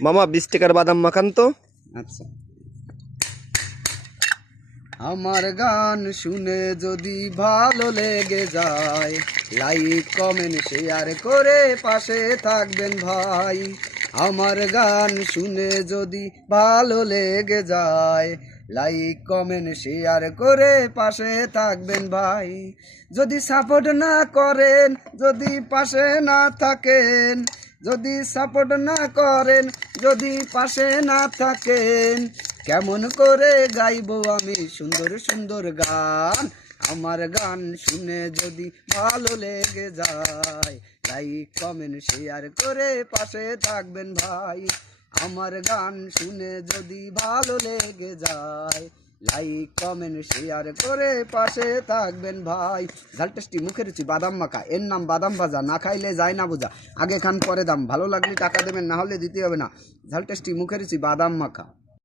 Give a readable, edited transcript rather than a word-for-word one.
মামা 20 টাকার বাদাম মাখান তো। আচ্ছা। আমার গান শুনে যদি ভালো লেগে যায়, লাইক কমেন্ট শেয়ার করে পাশে থাকবেন ভাই। আমার গান শুনে যদি ভালো লেগে যায়, লাইক কমেন্ট শেয়ার করে পাশে থাকবেন ভাই। যদি সাপোর্ট না করেন, যদি পাশে না থাকেন, যদি সাপোর্ট না করেন, যদি পাশে না থাকেন, কেমন করে গাইবো আমি সুন্দর সুন্দর গান। আমার গান শুনে যদি ভালো লেগে যায়, লাইক কমেন্ট শেয়ার করে পাশে থাকবেন ভাই। আমার গান শুনে যদি ভালো লেগে যায়, লাইক কমেন্ট শেয়ার করে পাশে থাকবেন ভাই। ঝাল টেস্টি মুখে রুচি বাদাম মাখা, এর নাম বাদাম ভাজা, না খাইলে যায় না বোঝা। আগে খান পরে দাম, ভালো লাগলে টাকা দেবেন, না হলে দিতে হবে না। ঝাল টেস্টি মুখে রুচি বাদাম মাখা।